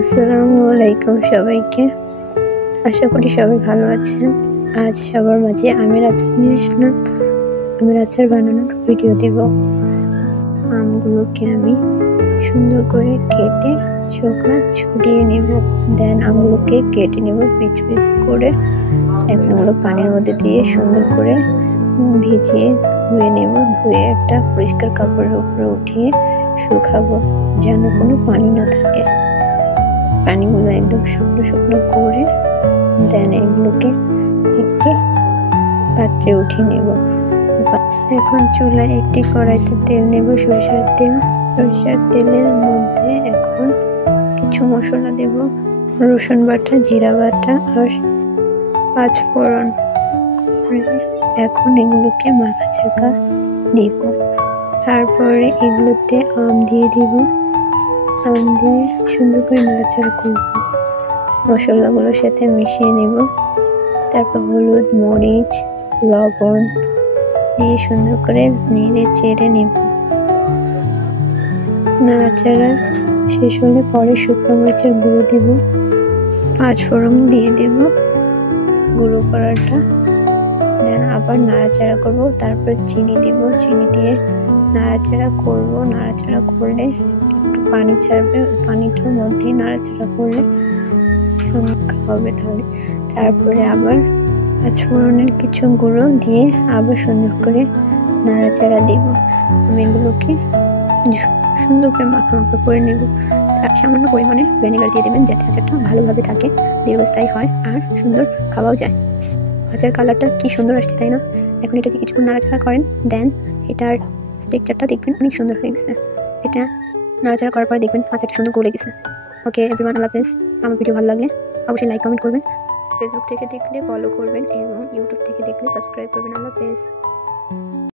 আসসালামু আলাইকুম সবাইকে। আশা করি সবাই ভালো আছেন। আজ সবার মাঝে আমের আচার নিয়ে আসলাম। আমের আচার বানানোর ভিডিও দেব। আমগুলোকে আমি সুন্দর করে কেটে চোখলা ছুটিয়ে নেব। দেন আমগুলোকে কেটে নেব পিস পিস করে। এখন এগুলো পানির মধ্যে দিয়ে সুন্দর করে ভিজিয়ে ধুয়ে নেব। ধুয়ে একটা পরিষ্কার কাপড়ের উপরে উঠিয়ে শুকাবো, যেন কোনো পানি না থাকে। পানিগুলো একদম শুকনো শুকনো করে দেন এগুলোকে একটি পাত্রে উঠিয়ে নেব। এখন চুলায় একটি কড়াইতে তেল নেব, সরিষার তেল। সরিষার তেলের মধ্যে এখন কিছু মশলা দেব, রসুন বাটা, জিরা বাটা আর 5 ফোড়ন। এখন এগুলোকে মাখা চাকা দিব। তারপরে এগুলোতে আম দিয়ে দিব। আম দিয়ে সুন্দর করে নাড়াচাড়া করব, মশলাগুলোর সাথে মিশিয়ে নেব। তারপর হলুদ, মরিচ, লবণ দিয়ে সুন্দর করে নেড়ে চেড়ে নেব। নাড়াচাড়া শেষ হলে পরে শুকনো মরিচের গুঁড়ো দিব, 5 ফোড়ন দিয়ে দেব গুঁড়ো করাটা। দেন আবার নাড়াচাড়া করব। তারপর চিনি দিব, চিনি দিয়ে নাড়াচাড়া করব। নাড়াচাড়া করলে একটু পানি ছাড়বে, পানিটার মধ্যে নাড়াচাড়া করলে সুন্দর হবে তাহলে। তারপরে আবার 5 ফোড়নের কিছু গুঁড়ো দিয়ে আবার সুন্দর করে নাড়াচাড়া দিব। আমি এগুলোকে সুন্দর করে মাখা মাখা করে নেব। তার সামান্য পরিমাণে ভিনেগার দিয়ে দেবেন, যাতে আচারটা ভালোভাবে থাকে, দীর্ঘস্থায়ী হয় আর সুন্দর খাওয়াও যায়। আচার কালারটা কি সুন্দর আসছে, তাই না? এখন এটাকে কিছুক্ষণ নাড়াচাড়া করেন, দেন এটার টেক্সচারটা দেখবেন অনেক সুন্দর হয়ে গেছে। এটা নাড়াচাড়া করার পরে দেখবেন আচারটা সুন্দর গলে গেছে। ওকে এভরিওয়ান, আল্লাহ হাফেজ। আমার ভিডিও ভালো লাগলে অবশ্যই লাইক কমেন্ট করবেন। ফেসবুক থেকে দেখলে ফলো করবেন এবং ইউটিউব থেকে দেখলে সাবস্ক্রাইব করবেন। আল্লাহ হাফেজ।